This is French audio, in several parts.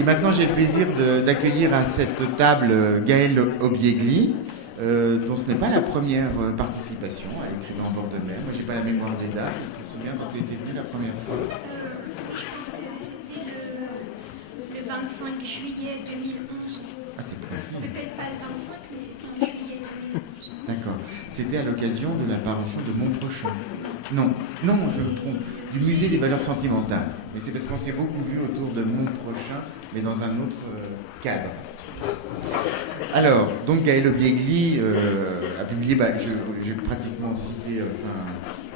Et maintenant, j'ai le plaisir d'accueillir à cette table Gaël Obiegli, dont ce n'est pas la première participation à Écrivain en bord de mer. Moi, j'ai pas la mémoire des dates. Je me souviens quand tu étais venu la première fois. Je pense que c'était le 25 juillet 2011. Ah, c'est précis. Peut-être pas le 25, mais c'était en juillet 2011. D'accord. C'était à l'occasion de la parution de Mon Prochain. Non, je me trompe. Du Musée des valeurs sentimentales. Mais c'est parce qu'on s'est beaucoup vu autour de Mon Prochain, mais dans un autre cadre. Alors, donc Gaël Obiegli a publié, j'ai pratiquement cité,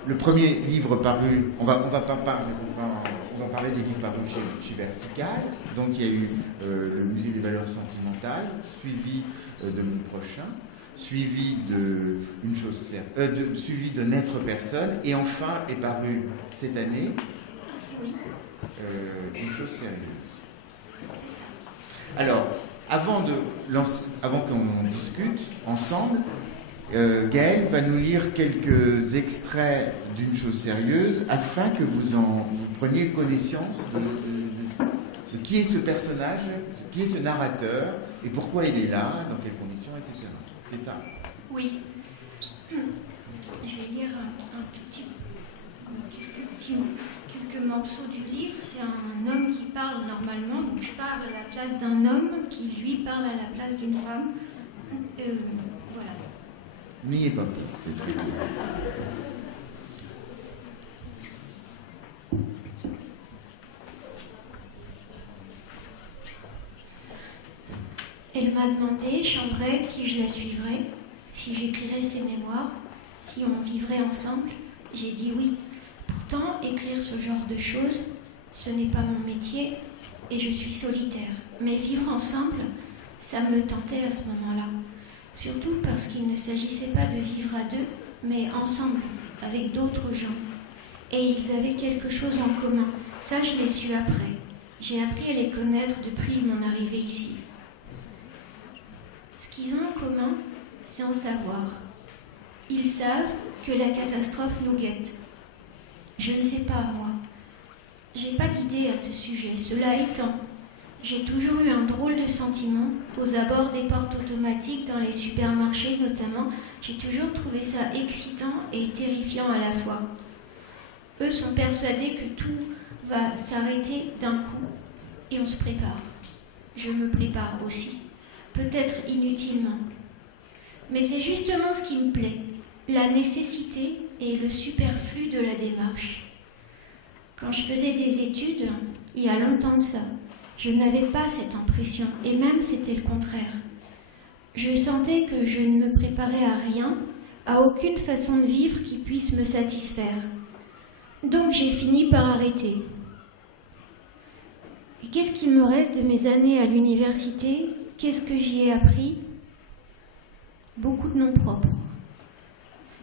le premier livre paru, on va parler des livres parus chez Vertical. Donc il y a eu le Musée des valeurs sentimentales, suivi de Mon Prochain, suivi de suivi de N'être personne, et enfin est paru cette année Une chose sérieuse. C'est ça. Alors, avant qu'on discute ensemble, Gaël va nous lire quelques extraits d'Une chose sérieuse afin que vous preniez connaissance de qui est ce personnage, qui est ce narrateur et pourquoi il est là, dans quelles conditions, etc. C'est ça? Oui. Je vais lire quelques morceaux du livre. C'est un homme qui parle normalement, donc je parle à la place d'un homme qui lui parle à la place d'une femme. Voilà. N'y est pas, c'est très bien. Elle m'a demandé, Chambray, si je la suivrais, si j'écrirais ses mémoires, si on vivrait ensemble. J'ai dit oui. Pourtant, écrire ce genre de choses, ce n'est pas mon métier et je suis solitaire. Mais vivre ensemble, ça me tentait à ce moment-là. Surtout parce qu'il ne s'agissait pas de vivre à deux, mais ensemble, avec d'autres gens. Et ils avaient quelque chose en commun. Ça, je l'ai su après. J'ai appris à les connaître depuis mon arrivée ici. Ce qu'ils ont en commun, c'est en savoir. Ils savent que la catastrophe nous guette. Je ne sais pas, moi. J'ai pas d'idée à ce sujet. Cela étant, j'ai toujours eu un drôle de sentiment aux abords des portes automatiques dans les supermarchés notamment. J'ai toujours trouvé ça excitant et terrifiant à la fois. Eux sont persuadés que tout va s'arrêter d'un coup et on se prépare. Je me prépare aussi, peut-être inutilement. Mais c'est justement ce qui me plaît, la nécessité et le superflu de la démarche. Quand je faisais des études, il y a longtemps de ça, je n'avais pas cette impression, et même c'était le contraire. Je sentais que je ne me préparais à rien, à aucune façon de vivre qui puisse me satisfaire. Donc j'ai fini par arrêter. Et qu'est-ce qu'il me reste de mes années à l'université? Qu'est-ce que j'y ai appris? Beaucoup de noms propres.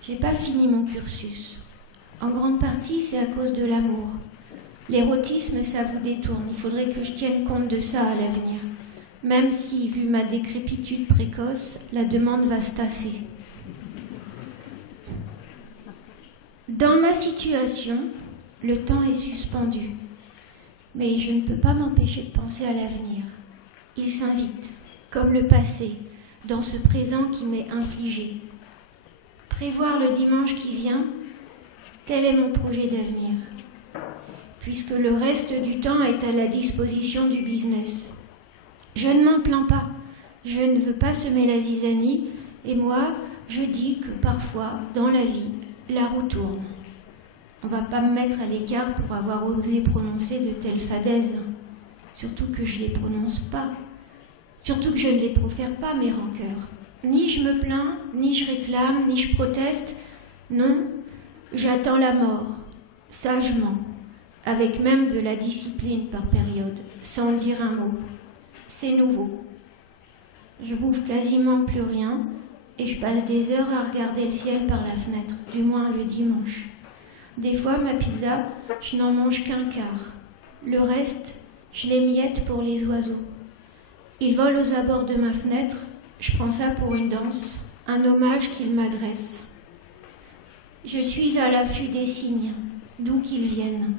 J'ai pas fini mon cursus. En grande partie, c'est à cause de l'amour. L'érotisme, ça vous détourne. Il faudrait que je tienne compte de ça à l'avenir. Même si, vu ma décrépitude précoce, la demande va se tasser. Dans ma situation, le temps est suspendu. Mais je ne peux pas m'empêcher de penser à l'avenir. Il s'invite, comme le passé, dans ce présent qui m'est infligé. Prévoir le dimanche qui vient, tel est mon projet d'avenir, puisque le reste du temps est à la disposition du business. Je ne m'en plains pas, je ne veux pas semer la zizanie, et moi, je dis que parfois, dans la vie, la roue tourne. On ne va pas me mettre à l'écart pour avoir osé prononcer de telles fadaises, surtout que je ne les prononce pas, surtout que je ne les profère pas, mes rancœurs. Ni je me plains, ni je réclame, ni je proteste. Non, j'attends la mort, sagement, avec même de la discipline par période, sans dire un mot. C'est nouveau. Je bouffe quasiment plus rien et je passe des heures à regarder le ciel par la fenêtre, du moins le dimanche. Des fois, ma pizza, je n'en mange qu'un quart. Le reste, je les miette pour les oiseaux. Ils volent aux abords de ma fenêtre. Je prends ça pour une danse, un hommage qu'ils m'adressent. Je suis à l'affût des signes, d'où qu'ils viennent.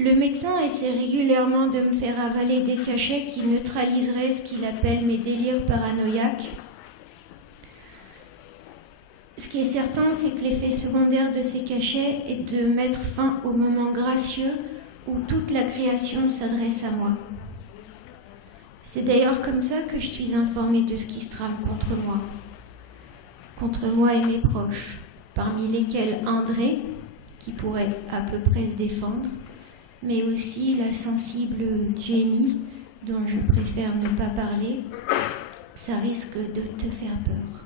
Le médecin essaie régulièrement de me faire avaler des cachets qui neutraliseraient ce qu'il appelle mes délires paranoïaques. Ce qui est certain, c'est que l'effet secondaire de ces cachets est de mettre fin au moment gracieux où toute la création s'adresse à moi. C'est d'ailleurs comme ça que je suis informée de ce qui se trame contre moi et mes proches, parmi lesquels André, qui pourrait à peu près se défendre, mais aussi la sensible Jenny, dont je préfère ne pas parler. Ça risque de te faire peur.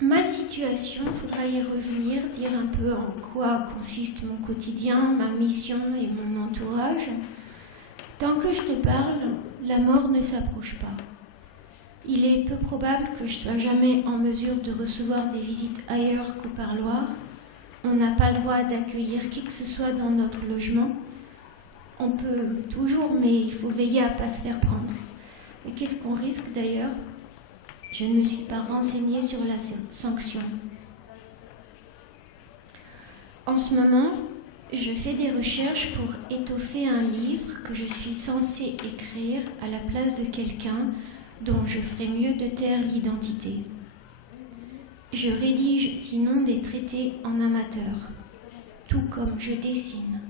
Ma situation, il faudra y revenir, dire un peu en quoi consiste mon quotidien, ma mission et mon entourage. Tant que je te parle, la mort ne s'approche pas. Il est peu probable que je sois jamais en mesure de recevoir des visites ailleurs qu'au parloir. On n'a pas le droit d'accueillir qui que ce soit dans notre logement. On peut toujours, mais il faut veiller à ne pas se faire prendre. Et qu'est-ce qu'on risque d'ailleurs ? Je ne me suis pas renseignée sur la sanction. En ce moment, je fais des recherches pour étoffer un livre que je suis censée écrire à la place de quelqu'un dont je ferais mieux de taire l'identité. Je rédige sinon des traités en amateur, tout comme je dessine,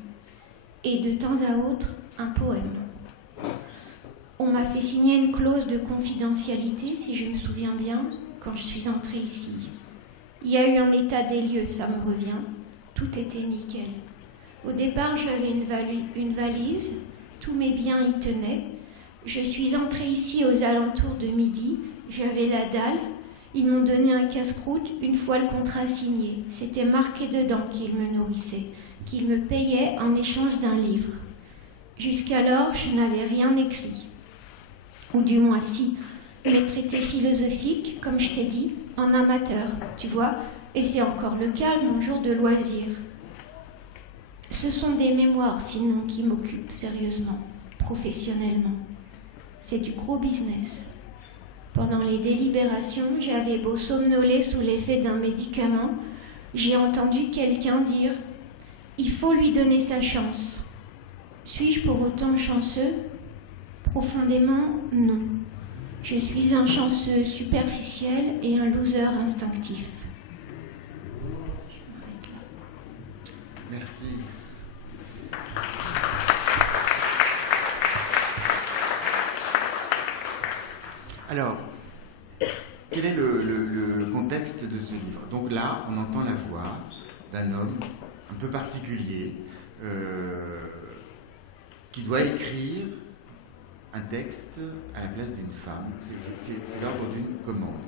et de temps à autre un poème. On m'a fait signer une clause de confidentialité, si je me souviens bien, quand je suis entrée ici. Il y a eu un état des lieux, ça me revient. Tout était nickel. Au départ, j'avais une valise, tous mes biens y tenaient. Je suis entrée ici aux alentours de midi, j'avais la dalle. Ils m'ont donné un casse-croûte une fois le contrat signé. C'était marqué dedans qu'ils me nourrissaient, qu'ils me payaient en échange d'un livre. Jusqu'alors, je n'avais rien écrit. Ou du moins si, mes traités philosophiques, comme je t'ai dit, en amateur, tu vois, et c'est encore le cas mon jour de loisir. Ce sont des mémoires, sinon, qui m'occupent sérieusement, professionnellement. C'est du gros business. Pendant les délibérations, j'avais beau somnoler sous l'effet d'un médicament, j'ai entendu quelqu'un dire « Il faut lui donner sa chance ». Suis-je pour autant chanceux ? Profondément, non. Je suis un chanceux superficiel et un loser instinctif. Merci. Alors, quel est le contexte de ce livre ? Donc là, on entend la voix d'un homme un peu particulier qui doit écrire un texte à la place d'une femme. C'est l'ordre d'une commande.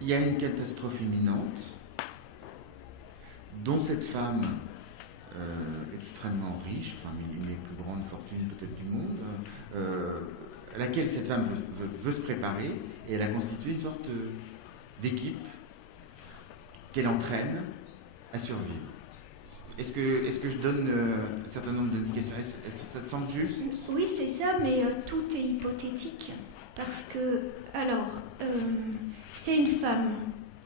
Il y a une catastrophe imminente dont cette femme extrêmement riche, enfin une des plus grandes fortunes peut-être du monde, à laquelle cette femme veut se préparer, et elle a constitué une sorte d'équipe qu'elle entraîne à survivre. Est-ce que je donne un certain nombre d'indications ? Ça te semble juste ? Oui, c'est ça, mais tout est hypothétique. Parce que, alors, c'est une femme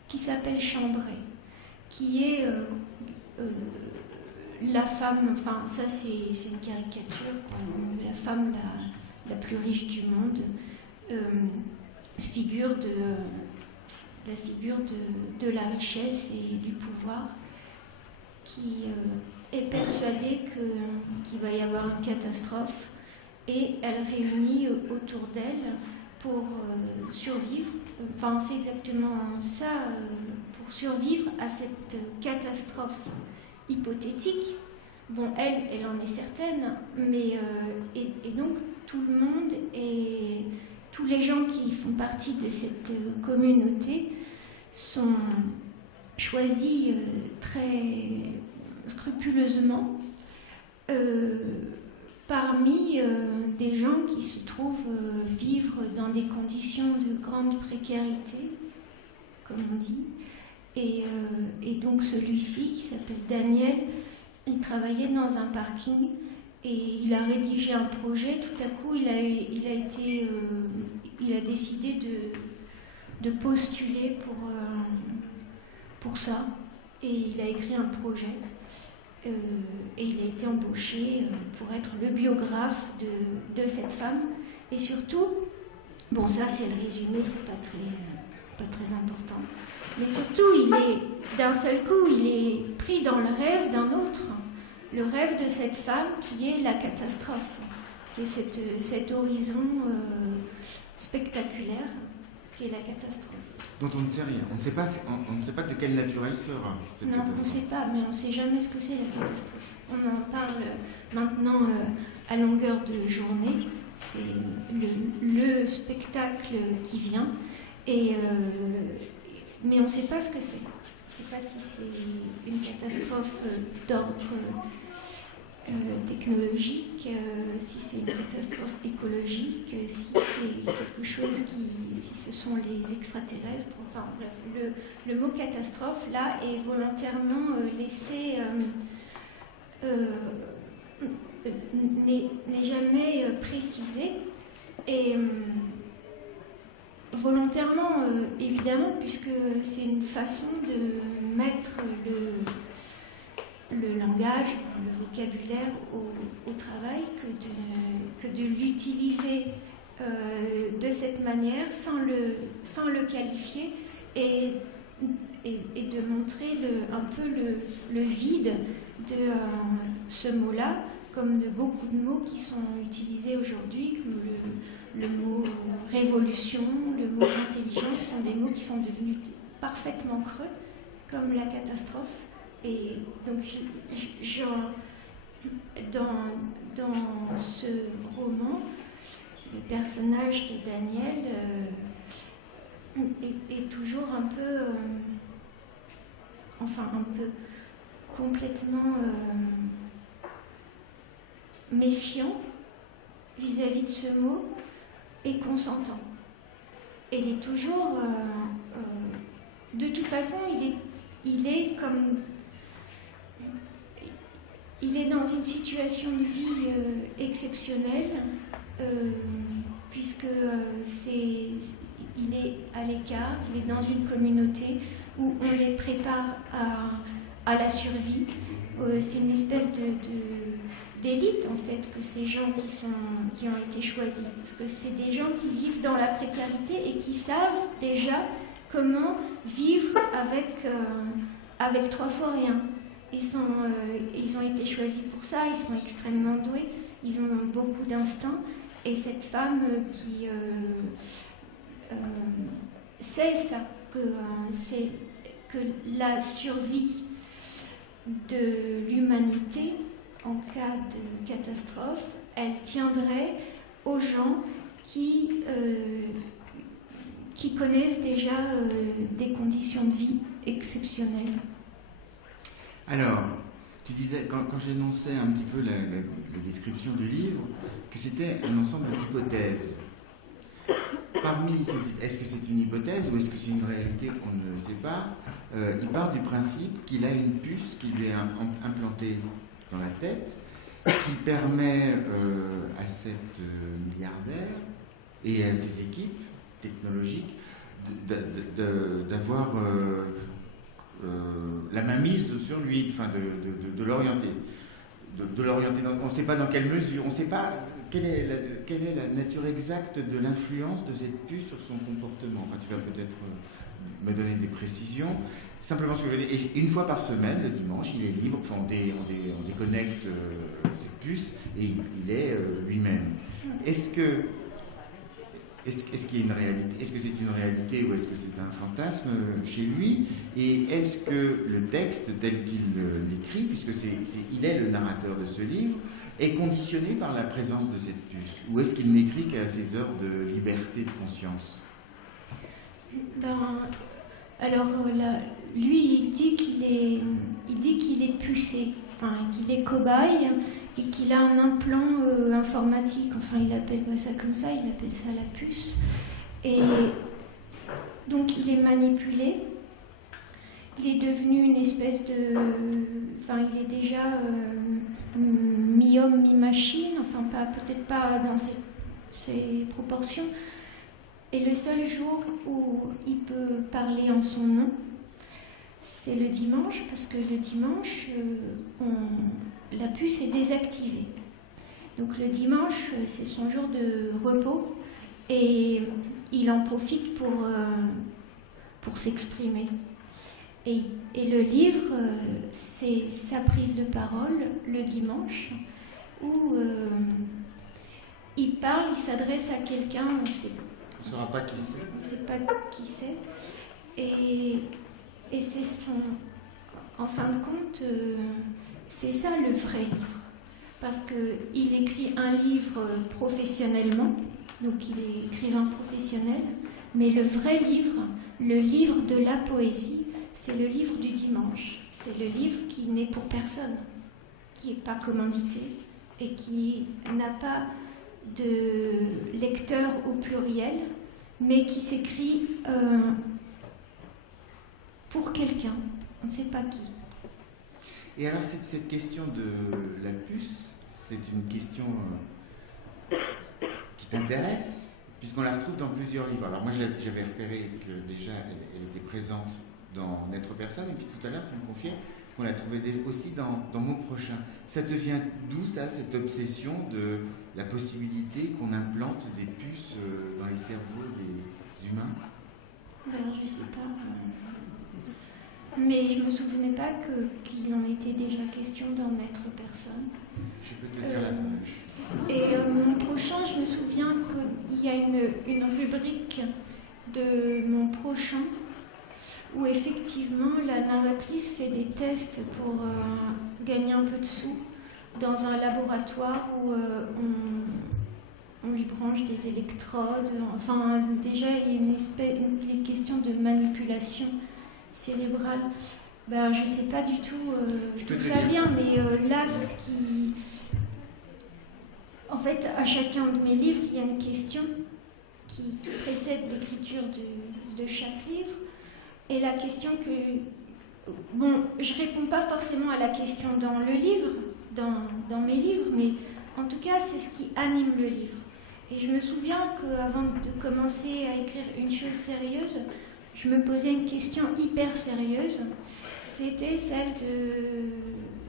qui s'appelle Chambray, qui est la femme, enfin, ça c'est une caricature, quoi, la femme la plus riche du monde, la figure de la richesse et du pouvoir, qui est persuadée qu'il va y avoir une catastrophe, et elle réunit autour d'elle pour survivre, enfin c'est exactement ça, pour survivre à cette catastrophe hypothétique. Bon, elle en est certaine, mais et donc tout le monde et tous les gens qui font partie de cette communauté sont choisis très scrupuleusement parmi des gens qui se trouvent vivre dans des conditions de grande précarité, comme on dit. Et donc celui-ci, qui s'appelle Daniel, il travaillait dans un parking et il a rédigé un projet. Tout à coup, il a décidé de postuler pour ça. et il a écrit un projet. Et il a été embauché pour être le biographe de cette femme. Et surtout, bon, ça c'est le résumé, c'est pas très important. Mais surtout, d'un seul coup, il est pris dans le rêve d'un autre. Le rêve de cette femme qui est la catastrophe, qui est cet horizon spectaculaire, qui est la catastrophe. Dont on ne sait rien. On ne sait pas de quelle nature elle sera. Non, on ne sait pas, mais on ne sait jamais ce que c'est la catastrophe. On en parle maintenant à longueur de journée. C'est le spectacle qui vient, mais on ne sait pas ce que c'est. On ne sait pas si c'est une catastrophe d'ordre technologique, si c'est une catastrophe écologique, si c'est quelque chose si ce sont les extraterrestres, enfin bref, le mot catastrophe là est volontairement laissé, n'est jamais précisé, et volontairement évidemment, puisque c'est une façon de mettre le langage, le vocabulaire au travail, que de l'utiliser de cette manière sans le qualifier et de montrer un peu le vide de ce mot-là, comme de beaucoup de mots qui sont utilisés aujourd'hui, comme le mot révolution, le mot intelligence, sont des mots qui sont devenus parfaitement creux, comme la catastrophe. Et donc, dans ce roman, le personnage de Daniel est toujours un peu complètement méfiant vis-à-vis de ce mot et consentant. Et il est toujours, de toute façon, il est dans une situation de vie exceptionnelle, puisque il est à l'écart, il est dans une communauté où on les prépare à la survie. C'est une espèce d'élite, en fait, que ces gens qui ont été choisis. Parce que c'est des gens qui vivent dans la précarité et qui savent déjà comment vivre avec 3 fois rien. Ils ont été choisis pour ça, ils sont extrêmement doués, ils ont beaucoup d'instinct. Et cette femme qui sait ça, que la survie de l'humanité en cas de catastrophe, elle tiendrait aux gens qui connaissent déjà des conditions de vie exceptionnelles. Alors, tu disais, quand j'énonçais un petit peu la description du livre, que c'était un ensemble d'hypothèses. Est-ce que c'est une hypothèse ou est-ce que c'est une réalité qu'on ne sait pas? Il part du principe qu'il a une puce qui lui est implantée dans la tête, qui permet à cette milliardaire et à ses équipes technologiques d'avoir la mainmise sur lui, enfin de l'orienter. De l'orienter, on ne sait pas dans quelle mesure, on ne sait pas quelle est la nature exacte de l'influence de cette puce sur son comportement. Enfin, tu vas peut-être me donner des précisions. Simplement, ce que je veux dire, une fois par semaine, le dimanche, il est libre, enfin, on déconnecte cette puce et il est lui-même. Est-ce qu'il y a une réalité? Est-ce que c'est une réalité ou est-ce que c'est un fantasme chez lui? Et est-ce que le texte tel qu'il l'écrit, puisque il est le narrateur de ce livre, est conditionné par la présence de cette puce? Ou est-ce qu'il n'écrit qu'à ses heures de liberté de conscience? Alors là, lui, il dit qu'il est pucé, enfin, qu'il est cobaye et qu'il a un implant informatique. Enfin, il appelle pas ça comme ça, il appelle ça la puce. Et donc, il est manipulé. Il est devenu une espèce de... Enfin, il est déjà mi-homme, mi-machine. Enfin, peut-être pas dans ses proportions. Et le seul jour où il peut parler en son nom, c'est le dimanche, parce que le dimanche, la puce est désactivée. Donc le dimanche, c'est son jour de repos et il en profite pour s'exprimer. Et le livre, c'est sa prise de parole le dimanche où il parle, il s'adresse à quelqu'un, on ne saura pas qui c'est. On ne sait pas qui c'est. Et c'est en fin de compte, c'est ça le vrai livre. Parce qu'il écrit un livre professionnellement, donc il est écrivain professionnel, mais le vrai livre, le livre de la poésie, c'est le livre du dimanche. C'est le livre qui n'est pour personne, qui n'est pas commandité et qui n'a pas de lecteur au pluriel, mais qui s'écrit pour quelqu'un, on ne sait pas qui. Et alors cette question de la puce, c'est une question qui t'intéresse, puisqu'on la retrouve dans plusieurs livres. Alors moi j'avais repéré que déjà elle était présente dans N'être personne, et puis tout à l'heure tu me confiais qu'on la trouvait aussi dans Mon prochain. Ça te vient d'où ça, cette obsession de la possibilité qu'on implante des puces dans les cerveaux des humains? Alors je ne sais pas. Mais je ne me souvenais pas qu'il en était déjà question dans N'être personne. Je peux te dire la page. Et Mon prochain, je me souviens qu'il y a une rubrique de Mon prochain où effectivement la narratrice fait des tests pour gagner un peu de sous dans un laboratoire où on lui branche des électrodes. Enfin, déjà, il y a une question de manipulation cérébrale. Ben, je ne sais pas du tout d'où ça vient, mais là, en fait, à chacun de mes livres, il y a une question qui précède l'écriture de chaque livre. Et la question que... Bon, je ne réponds pas forcément à la question dans le livre, dans mes livres, mais en tout cas, c'est ce qui anime le livre. Et je me souviens qu'avant de commencer à écrire une chose sérieuse, je me posais une question hyper sérieuse. C'était celle de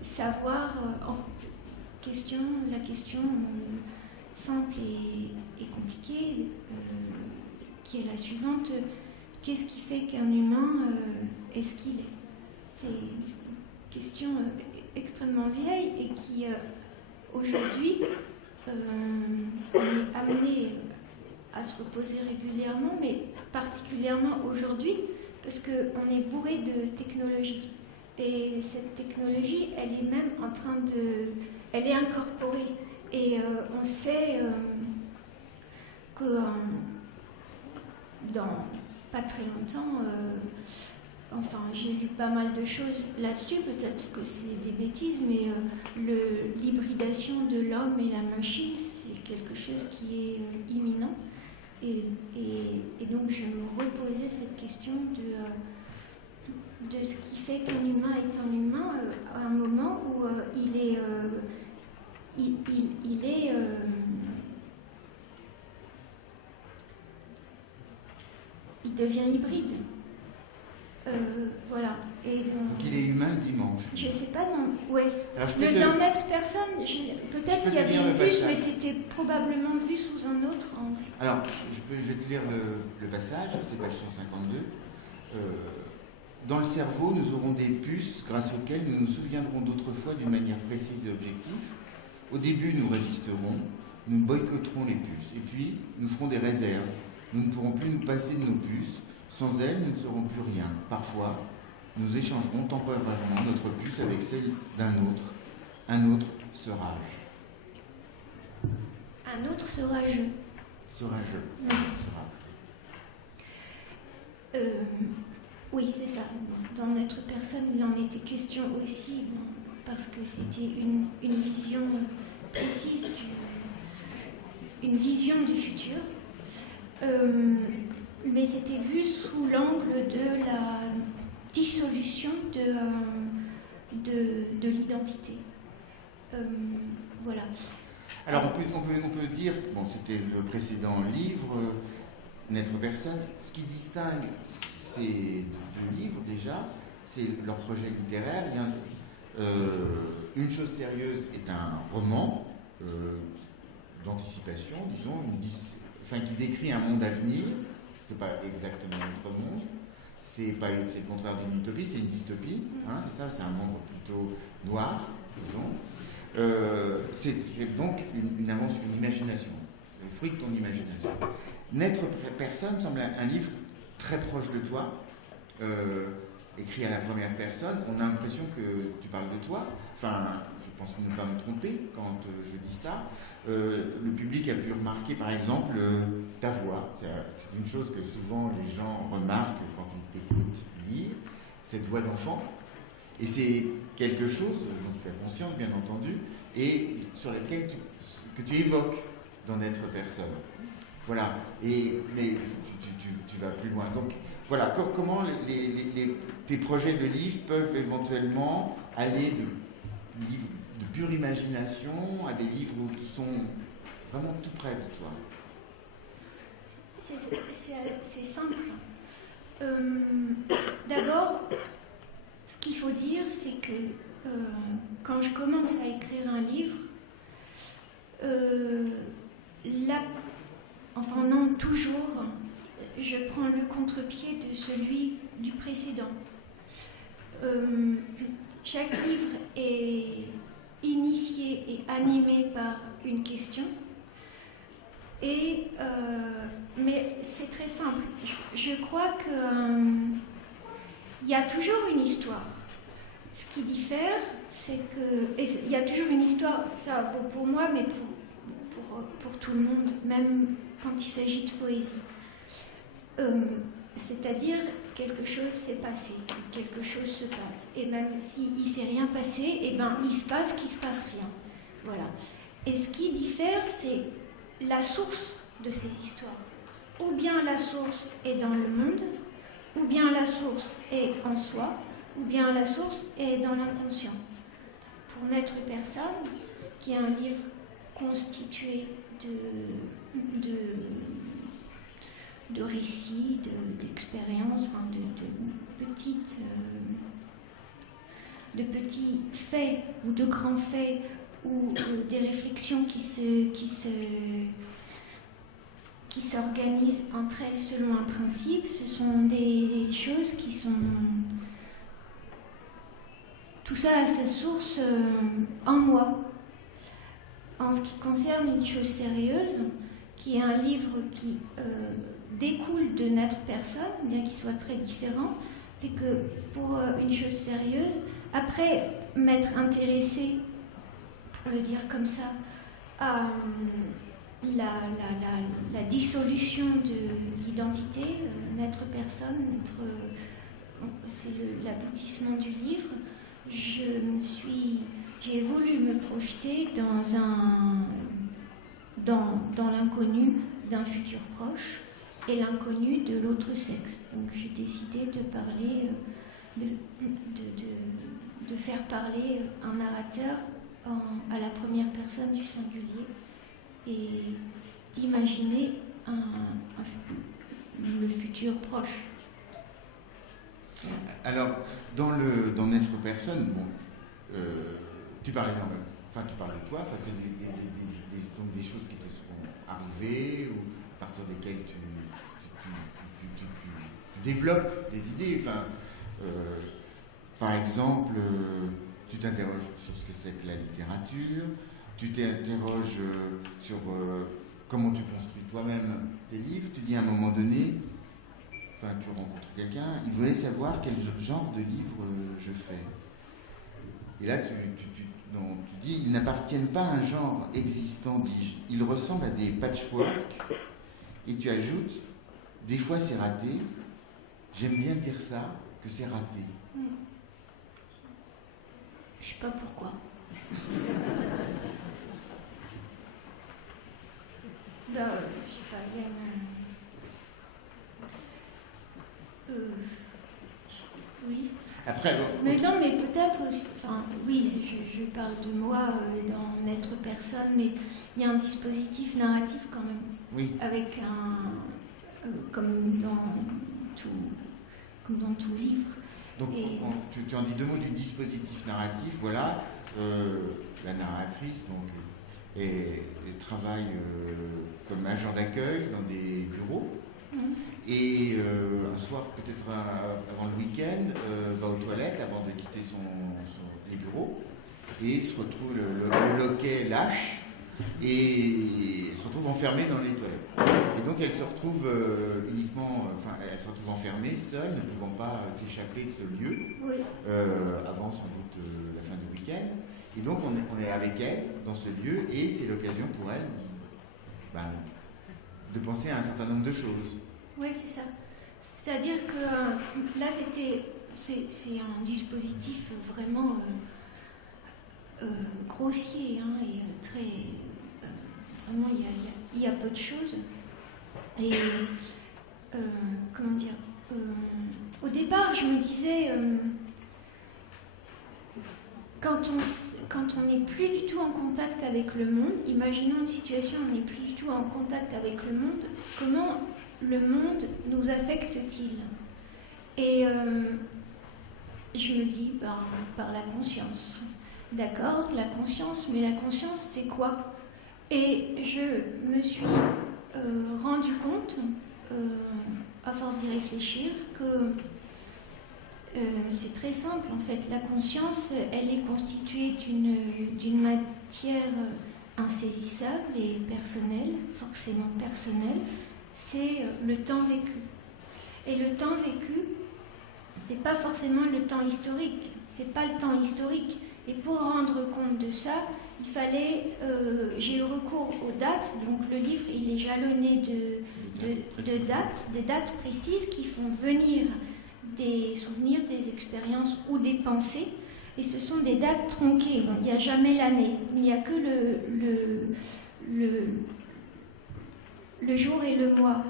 savoir, la question simple et compliquée, qui est la suivante. Qu'est-ce qui fait qu'un humain est ce qu'il est? C'est une question extrêmement vieille et qui, aujourd'hui, on est amené à se reposer régulièrement, mais particulièrement aujourd'hui, parce qu'on est bourré de technologie. Et cette technologie, elle est même en train de... Elle est incorporée. Et on sait que dans pas très longtemps, enfin j'ai lu pas mal de choses là-dessus, peut-être que c'est des bêtises, mais l'hybridation de l'homme et la machine, c'est quelque chose qui est imminent. Et donc je me reposais cette question de ce qui fait qu'un humain est un humain à un moment où il devient hybride. Voilà. Et donc il est humain le dimanche. Je sais pas, non. Ouais. Dans N'être personne, peut-être qu'il y avait une puce, mais c'était probablement vu sous un autre angle. Alors, je vais te lire le passage, c'est page 152. Dans le cerveau, nous aurons des puces grâce auxquelles nous nous souviendrons d'autrefois d'une manière précise et objective. Au début, nous résisterons, nous boycotterons les puces, et puis nous ferons des réserves. Nous ne pourrons plus nous passer de nos puces. Sans elles, nous ne serons plus rien. Parfois, nous échangerons temporairement notre puce avec celle d'un autre. Un autre sera je. Un autre sera je. Sera je. Oui. Oui, c'est ça. Dans Notre personne, il en était question aussi, parce que c'était une vision précise, une vision du futur. Mais c'était vu sous l'angle de la dissolution de l'identité. Voilà. Alors on peut dire, bon, c'était le précédent livre, N'être personne. Ce qui distingue ces deux livres déjà, c'est leur projet littéraire. Une chose sérieuse est un roman d'anticipation, disons, qui décrit un monde à venir. C'est pas exactement notre monde. C'est le contraire d'une utopie, c'est une dystopie. Hein, c'est ça, c'est un monde plutôt noir, disons. C'est donc une invention, une imagination, le fruit de ton imagination. N'être personne semble un livre très proche de toi, écrit à la première personne. On a l'impression que tu parles de toi. Enfin, je pense ne pas me tromper quand je dis ça. Le public a pu remarquer, par exemple, ta voix. C'est une chose que souvent les gens remarquent quand ils t'écoutent lire, cette voix d'enfant. Et c'est quelque chose dont tu as conscience, bien entendu, et sur laquelle que tu évoques dans N'être personne. Voilà. Mais tu vas plus loin. Donc, voilà. Comment tes projets de livres peuvent éventuellement aller de livres de pure imagination à des livres qui sont vraiment tout près de toi? C'est simple. D'abord, ce qu'il faut dire, c'est que quand je commence à écrire un livre, toujours, je prends le contre-pied de celui du précédent. Chaque livre est initié et animé par une question. Mais c'est très simple. Je crois qu'il y a toujours une histoire. Ce qui diffère, c'est que... Il y a toujours une histoire, ça vaut pour moi, mais pour tout le monde, même quand il s'agit de poésie. C'est-à-dire, quelque chose s'est passé, quelque chose se passe. Et même s'il ne s'est rien passé, eh ben, il se passe qu'il ne se passe rien. Voilà. Et ce qui diffère, c'est la source de ces histoires. Ou bien la source est dans le monde, ou bien la source est en soi, ou bien la source est dans l'inconscient. Pour N'être personne, qui est un livre constitué de récits, d'expériences, enfin de petits faits ou de grands faits ou des réflexions qui s'organisent entre elles selon un principe. Ce sont des choses qui sont... Tout ça a sa source en moi. En ce qui concerne Une chose sérieuse, qui est un livre qui découle de N'être personne, bien qu'il soit très différent, c'est que pour Une chose sérieuse, après m'être intéressée, pour le dire comme ça, à la dissolution de l'identité, N'être personne, c'est l'aboutissement du livre, j'ai voulu me projeter dans l'inconnu d'un futur proche et l'inconnu de l'autre sexe. Donc j'ai décidé de parler, de faire parler un narrateur à la première personne du singulier et d'imaginer le futur proche. Alors, dans N'être personne, bon, tu parlais de toi, c'est donc des choses qui te sont arrivées ou à partir desquelles tu développes des idées. Par exemple, tu t'interroges sur ce que c'est que la littérature, tu t'interroges sur comment tu construis toi-même tes livres. Tu dis à un moment donné, tu rencontres quelqu'un, il voulait savoir quel genre de livre je fais. Et là, tu dis, ils n'appartiennent pas à un genre existant, dis-je. Ils ressemblent à des patchwork. Et tu ajoutes, des fois c'est raté. J'aime bien dire ça, que c'est raté. Je sais pas pourquoi. Je sais pas, il y a oui. Après, bon, mais non, mais peut-être aussi. Oui, je parle de moi dans N'être personne, mais il y a un dispositif narratif quand même. Oui. Avec comme dans tout livre, Donc, tu en dis deux mots du dispositif narratif, voilà. La narratrice donc, travaille comme agent d'accueil dans des bureaux. Et un soir, peut-être avant le week-end, va aux toilettes avant de quitter les bureaux. Et se retrouve, le loquet lâche et se retrouve enfermée dans les toilettes. Et donc elle se retrouve elle se retrouve enfermée, seule, ne pouvant pas s'échapper de ce lieu, avant sans doute la fin du week-end. Et donc on est avec elle dans ce lieu et c'est l'occasion pour elle de penser à un certain nombre de choses. Oui, c'est ça. C'est-à-dire que là, c'est un dispositif vraiment grossier et très... vraiment, il y a peu de choses. Et comment dire au départ, je me disais, quand on n'est plus du tout en contact avec le monde, imaginons une situation où on n'est plus du tout en contact avec le monde, comment le monde nous affecte-t-il? Et je me dis, par la conscience. D'accord, la conscience, mais la conscience, c'est quoi? Et je me suis rendu compte, à force d'y réfléchir, que c'est très simple en fait. La conscience, elle est constituée d'une matière insaisissable et personnelle, forcément personnelle. C'est le temps vécu. Et le temps vécu, c'est pas forcément le temps historique. C'est pas le temps historique. Et pour rendre compte de ça, il fallait, j'ai eu recours aux dates. Donc le livre, il est jalonné de dates précises qui font venir des souvenirs, des expériences ou des pensées. Et ce sont des dates tronquées. Il n'y a jamais l'année. Il n'y a que le jour et le mois.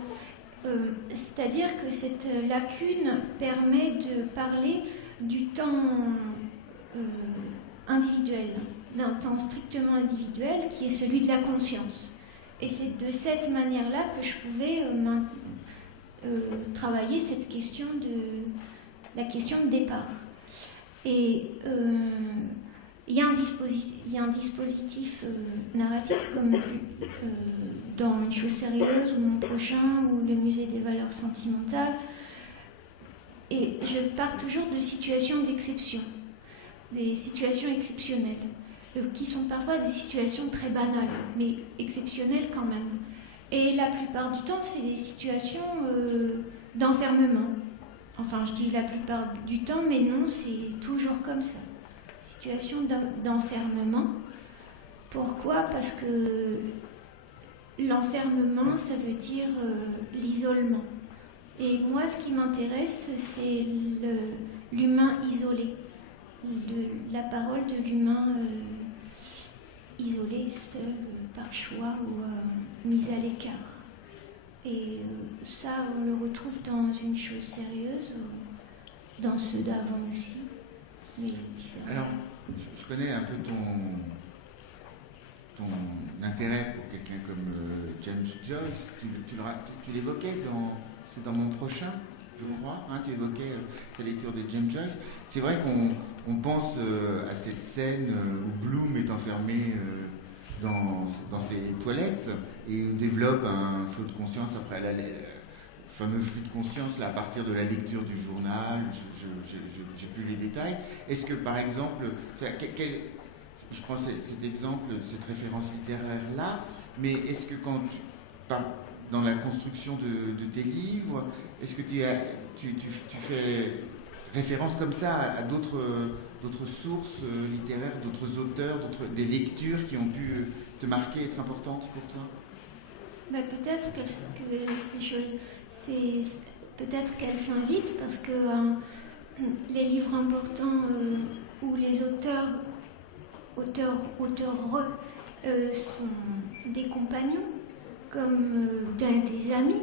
C'est-à-dire que cette lacune permet de parler du temps individuel, d'un temps strictement individuel qui est celui de la conscience. Et c'est de cette manière-là que je pouvais travailler cette question la question de départ. Et il y a un dispositif narratif comme dans Une chose sérieuse ou Mon prochain ou le musée des valeurs sentimentales. Et je pars toujours de situations d'exception, des situations exceptionnelles, qui sont parfois des situations très banales, mais exceptionnelles quand même. Et la plupart du temps, c'est des situations d'enfermement. Enfin, je dis la plupart du temps, mais non, c'est toujours comme ça. Situation d'enfermement. Pourquoi? Parce que l'enfermement, ça veut dire l'isolement. Et moi, ce qui m'intéresse, c'est l'humain isolé. La parole de l'humain isolé, seul, par choix ou mis à l'écart. Et ça, on le retrouve dans Une chose sérieuse, dans ceux d'avant aussi, mais différents. Alors, je connais un peu ton intérêt pour quelqu'un comme James Joyce. Tu l'évoquais c'est dans Mon prochain, je crois. Hein, tu évoquais ta lecture de James Joyce. C'est vrai qu'on pense à cette scène où Bloom est enfermé dans ses toilettes et développe un flot de conscience après le fameux flux de conscience là, à partir de la lecture du journal. J'ai plus les détails. Est-ce que par exemple, je prends cet exemple, cette référence littéraire là, mais est-ce que dans la construction de tes livres, est-ce que tu fais référence comme ça à d'autres sources littéraires, d'autres auteurs, des lectures qui ont pu te marquer, être importantes pour toi? Peut-être que ces choses, peut-être qu'elles s'invitent parce que les livres importants où les auteurs sont des compagnons, comme des amis,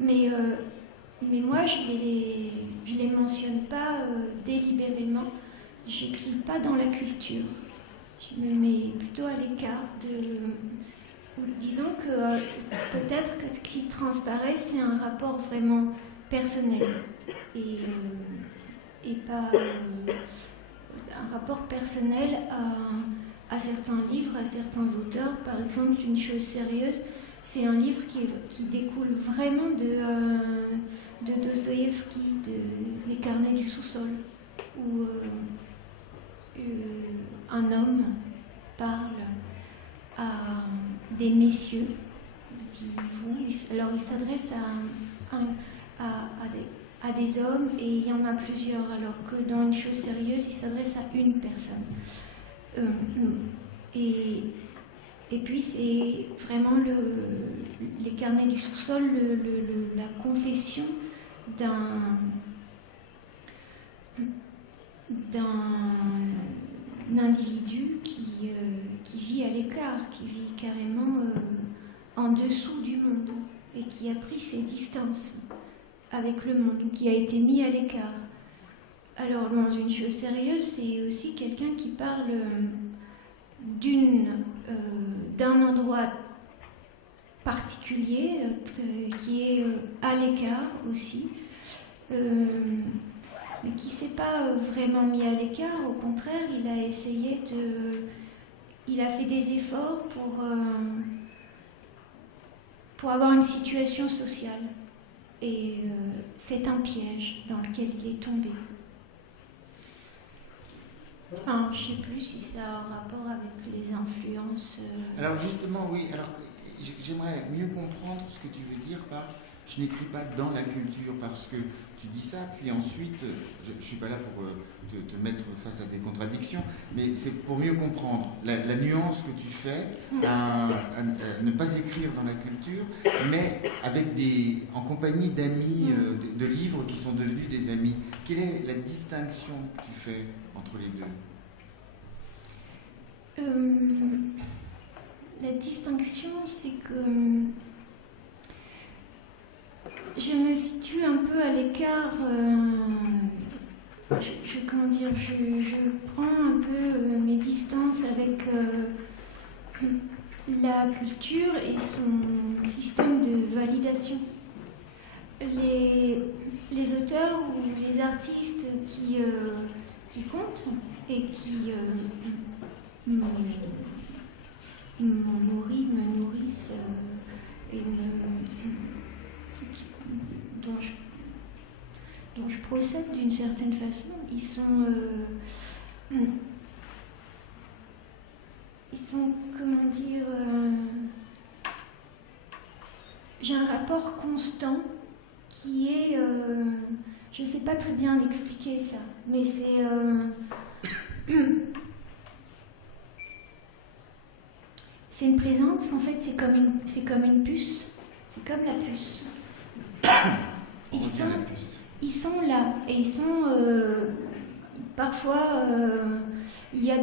mais moi je les mentionne pas délibérément. J'écris pas dans la culture. Je me mets plutôt à l'écart disons que peut-être que ce qui transparaît, c'est un rapport vraiment personnel. Et et pas un rapport personnel à certains livres, à certains auteurs. Par exemple, Une chose sérieuse, c'est un livre qui découle vraiment de Dostoïevski, de Les carnets du sous-sol, où un homme parle à des messieurs, dit vous. Alors il s'adresse à des hommes, et il y en a plusieurs, alors que dans Une chose sérieuse, il s'adresse à une personne. Et puis c'est vraiment Les carnets du sous-sol, la confession d'un individu qui vit à l'écart, qui vit carrément en dessous du monde, et qui a pris ses distances avec le monde, qui a été mis à l'écart. Alors dans Une chose sérieuse, c'est aussi quelqu'un qui parle d'un endroit particulier, qui est à l'écart aussi, mais qui ne s'est pas vraiment mis à l'écart. Au contraire, il a fait des efforts pour avoir une situation sociale. Et c'est un piège dans lequel il est tombé. Enfin, je ne sais plus si ça a un rapport avec les influences. Alors justement, oui. Alors j'aimerais mieux comprendre ce que tu veux dire par « je n'écris pas dans la culture », parce que tu dis ça, puis ensuite, je ne suis pas là pour te mettre face à des contradictions, mais c'est pour mieux comprendre la nuance que tu fais à ne pas écrire dans la culture, mais en compagnie d'amis, de livres qui sont devenus des amis. Quelle est la distinction que tu fais entre les deux? La distinction, c'est que je me situe un peu à l'écart. Comment dire, je prends un peu mes distances avec la culture et son système de validation. Les auteurs ou les artistes qui comptent et qui me nourrissent et dont je procède d'une certaine façon, ils sont, comment dire, j'ai un rapport constant qui est, je ne sais pas très bien l'expliquer ça, mais c'est c'est une présence, en fait, c'est comme une puce, c'est comme la puce. Ils sont là, et ils sont parfois, il y a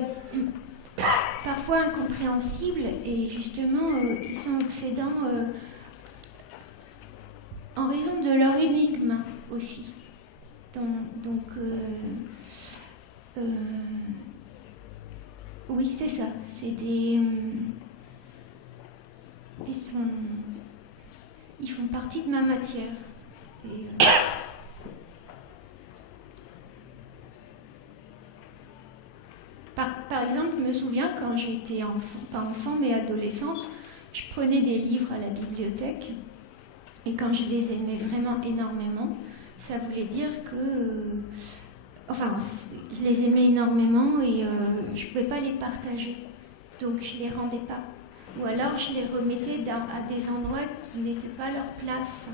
parfois incompréhensibles, et justement, ils sont obsédants en raison de leur énigme aussi. Donc, oui, c'est ça, c'est des... Ils font partie de ma matière. Et, par exemple, je me souviens quand j'étais pas enfant, mais adolescente, je prenais des livres à la bibliothèque, et quand je les aimais vraiment énormément, ça voulait dire que... je les aimais énormément et je ne pouvais pas les partager, donc je ne les rendais pas. Ou alors je les remettais à des endroits qui n'étaient pas leur place,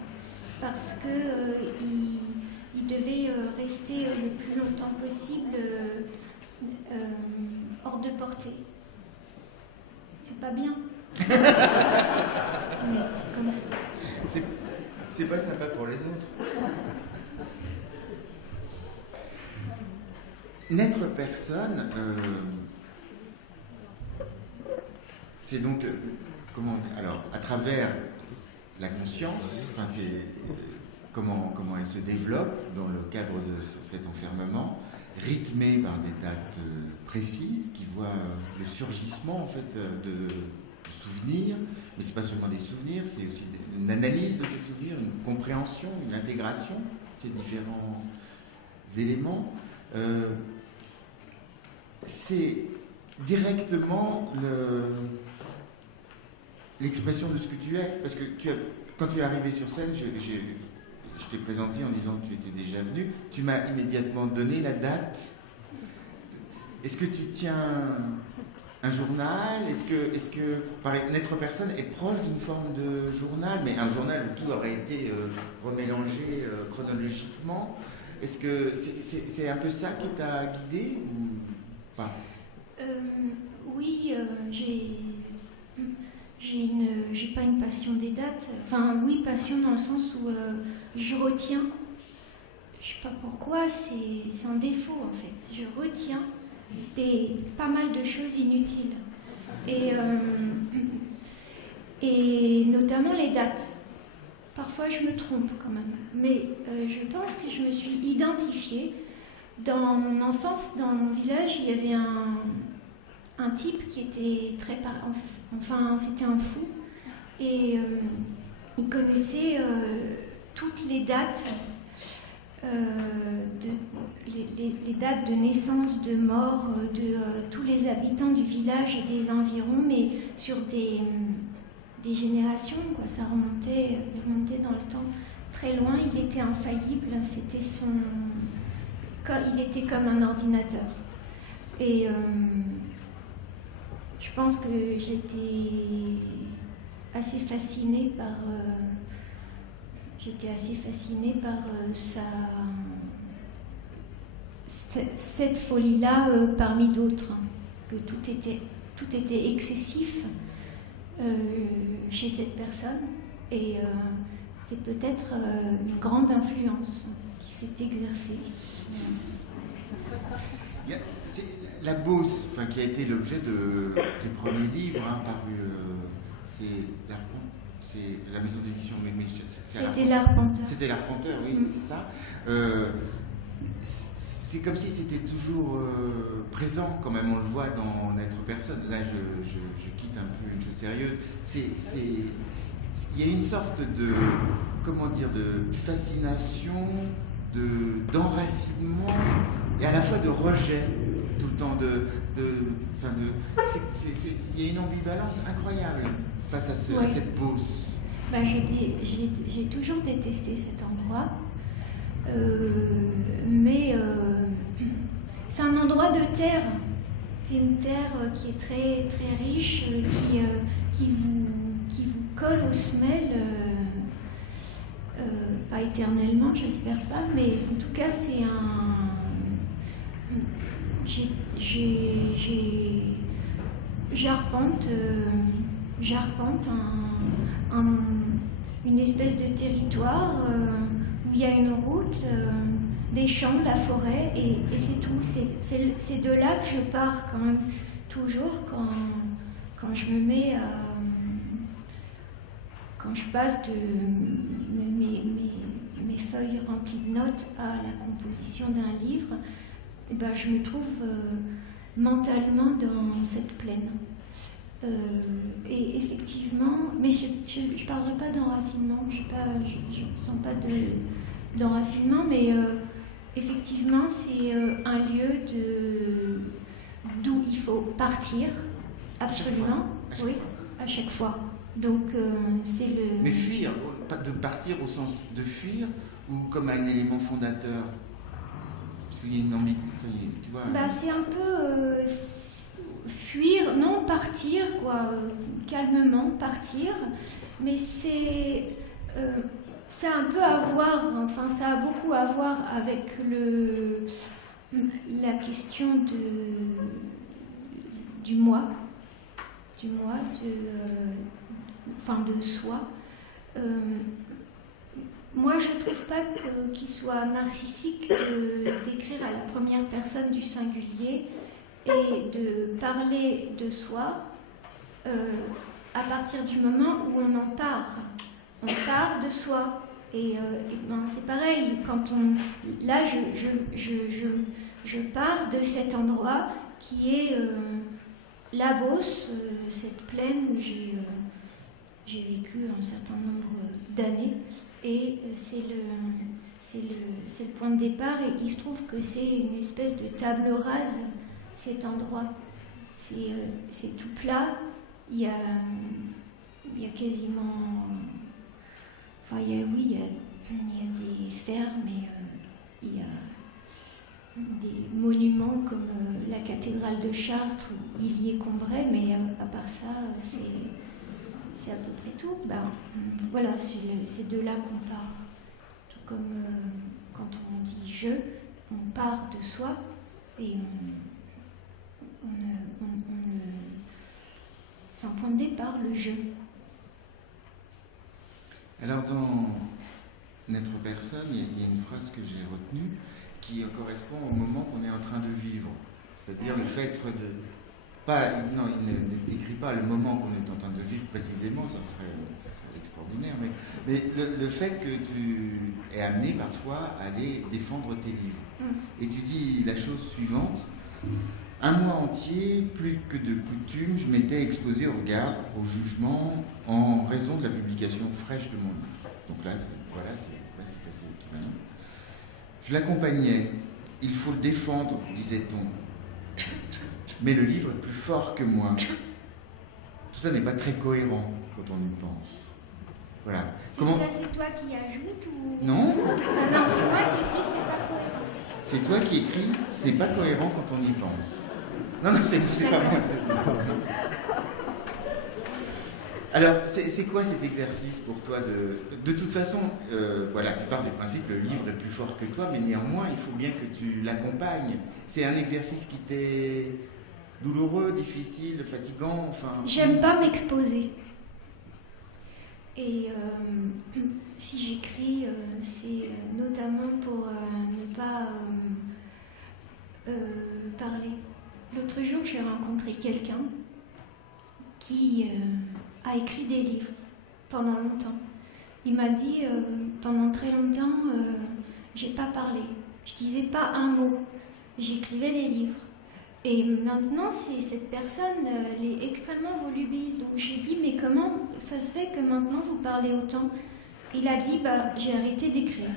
parce qu'ils devaient rester le plus longtemps possible hors de portée. C'est pas bien. Mais c'est comme ça. C'est pas sympa pour les autres. N'être personne, c'est donc, alors, à travers la conscience, comment elle se développe dans le cadre de cet enfermement, rythmé par des dates précises qui voient le surgissement en fait de souvenirs, mais c'est pas seulement des souvenirs, c'est aussi une analyse de ces souvenirs, une compréhension, une intégration, ces différents éléments, c'est directement l'expression de ce que tu es. Parce que quand tu es arrivé sur scène, je t'ai présenté en disant que tu étais déjà venu, tu m'as immédiatement donné la date. Est-ce que tu tiens un journal? Est-ce que N'être personne est proche d'une forme de journal, mais un journal où tout aurait été remélangé chronologiquement? Est-ce que c'est un peu ça qui t'a guidé ou pas? Oui, j'ai pas une passion des dates. Enfin, oui, passion dans le sens où je retiens. Je sais pas pourquoi, c'est un défaut en fait. Je retiens pas mal de choses inutiles. Et notamment les dates. Parfois, je me trompe quand même. Mais je pense que je me suis identifiée. Dans mon enfance, dans mon village, il y avait un type qui était enfin, c'était un fou. Et il connaissait toutes les dates, les dates de naissance, de mort, de tous les habitants du village et des environs, mais sur des générations, quoi. Ça remontait dans le temps très loin. Il était infaillible, il était comme un ordinateur. Et je pense que j'étais assez fascinée par cette folie-là parmi d'autres, hein, que tout était excessif chez cette personne, et c'est peut-être une grande influence qui s'est exercée. C'est La Beauce, qui a été l'objet de tes premiers livres, parus, c'est la maison d'édition. C'était l'Arpenteur. C'était l'Arpenteur, oui, c'est ça. C'est comme si c'était toujours présent, quand même, on le voit dans N'être personne. Là, je quitte un peu une chose sérieuse. Il y a une sorte de fascination, d'enracinement, et à la fois de rejet, tout le temps il y a une ambivalence incroyable face à cette Beauce. J'ai toujours détesté cet endroit, mais c'est un endroit de terre. C'est une terre qui est très, très riche, qui vous colle aux semelles, pas éternellement, j'espère pas, mais en tout cas c'est j'arpente une espèce de territoire où il y a une route, des champs, la forêt, et c'est tout. C'est de là que je pars quand même, toujours quand je me mets à... Quand je passe de mes feuilles remplies de notes à la composition d'un livre, je me trouve mentalement dans cette plaine. Et effectivement, mais je ne parlerai pas d'enracinement, je ne sens pas d'enracinement, mais effectivement, c'est un lieu d'où il faut partir, absolument, oui, à chaque fois. Donc, c'est le... Mais fuir, pas de partir au sens de fuir, ou comme un élément fondateur? Parce qu'il y a une ambiguïté, tu vois. C'est un peu fuir, non, partir, quoi, calmement partir, mais ça a un peu à voir, enfin, ça a beaucoup à voir avec la question du moi, de soi. Moi, je ne trouve pas qu'il soit narcissique d'écrire à la première personne du singulier et de parler de soi à partir du moment où on en part. On part de soi. Et c'est pareil, là, je pars de cet endroit qui est la Beauce, cette plaine où j'ai vécu un certain nombre d'années, et c'est c'est le point de départ, et il se trouve que c'est une espèce de table rase, cet endroit. C'est tout plat, il y a quasiment... Enfin, il y a des fermes, et il y a des monuments comme la cathédrale de Chartres où il y est Combray, mais à part ça, c'est à peu près tout. Voilà, c'est de là qu'on part. Tout comme quand on dit je, on part de soi et c'est un point de départ, le je. Alors dans N'être personne, il y a une phrase que j'ai retenue qui correspond au moment qu'on est en train de vivre. C'est-à-dire le fait de... Non, il ne décrit pas le moment qu'on est en train de vivre précisément, ça serait extraordinaire, mais le fait que tu es amené parfois à aller défendre tes livres. Et tu dis la chose suivante: un mois entier, plus que de coutume, je m'étais exposé au regard, au jugement, en raison de la publication fraîche de mon livre. Donc là, c'est assez équivalent. Je l'accompagnais. Il faut le défendre, disait-on. Mais le livre est plus fort que moi. Tout ça n'est pas très cohérent quand on y pense. Voilà. Ça, c'est toi qui ajoutes ou... Non. Non, c'est moi qui écris, c'est pas cohérent. C'est toi qui écris, c'est pas cohérent quand on y pense. Non, c'est pas moi. Alors, c'est quoi cet exercice pour toi de toute façon, voilà, tu pars du principe le livre est plus fort que toi, mais néanmoins, il faut bien que tu l'accompagnes. C'est un exercice qui t'est douloureux, difficile, fatigant, enfin... J'aime pas m'exposer. Et si j'écris, c'est notamment pour ne pas parler. L'autre jour, j'ai rencontré quelqu'un qui a écrit des livres pendant longtemps. Il m'a dit, pendant très longtemps, j'ai pas parlé. Je disais pas un mot. J'écrivais des livres. Et maintenant, cette personne, elle est extrêmement volubile. Donc j'ai dit, mais comment ça se fait que maintenant vous parlez autant? Il a dit, j'ai arrêté d'écrire.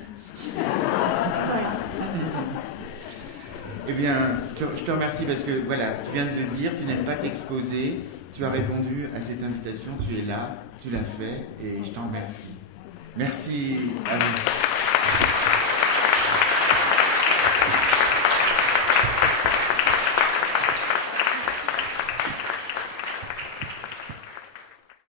Voilà. Eh bien, je te remercie parce que, voilà, tu viens de le dire, tu n'aimes pas t'exposer, tu as répondu à cette invitation, tu es là, tu l'as fait, et je t'en remercie. Merci à vous.